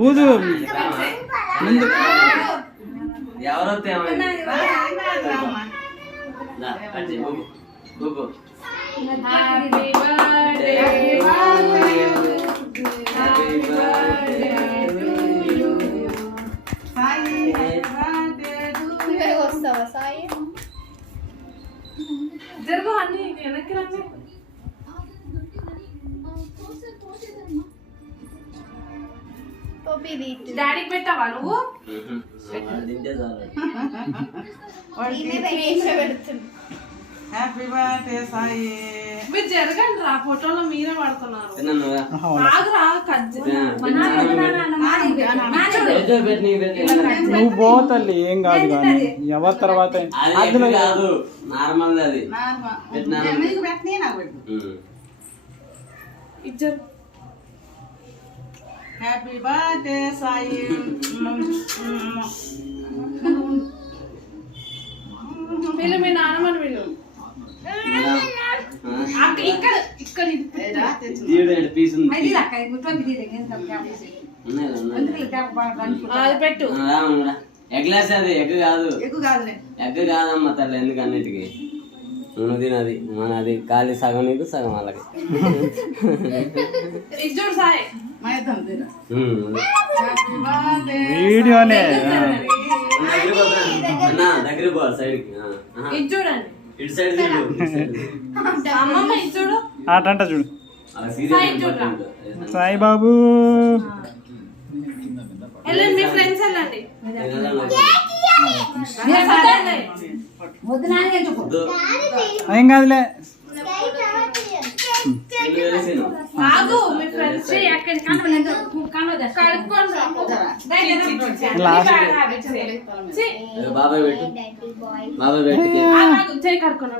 ఊదు ఎవరో వస్తావా సాయి జరుగు అన్ని వెనక్కి రండి డాడీకి పెట్టావా నువ్వు హ్యాపీ బర్త్డే సాయి. మీరు జరగండి రా ఫోటోలో మీరే పడుతున్నారు నువ్వు పోతల్లి ఏం కాదు కానీ ఎవరి తర్వాత నార్మల్ అది హ్యాపీ బర్త్డే సాయి. వీళ్ళు మీ నాన్నమ్మని వీళ్ళు ఇక్కడ ఇక్కడ అది పెట్టు ఎగ్లాస్ అది ఎగ్ కాదు ఎగ్ కాదమ్మా తల్లి ఎందుకు అన్నిటికీ నువ్వు తినది మనది ఖాళీ సగం నీకు సగం వాళ్ళకి ఇద్దరు సాయి వీడియోనే దగ్గర పోవాలి సైడ్ కి ఇది చూడండి ఇటు సైడ్ అమ్మమ్మ ఇది చూడు ఆటంట చూడు సాయిబాబు వెళ్ళండి మీ ఫ్రెండ్స్ వెళ్ళండి ఏం కాదులే ఆగు మీ ఫ్రెండ్స్ బాబాయ్ పెట్టు బాబాయ్ పెట్టి చేయి కడుక్కున్నా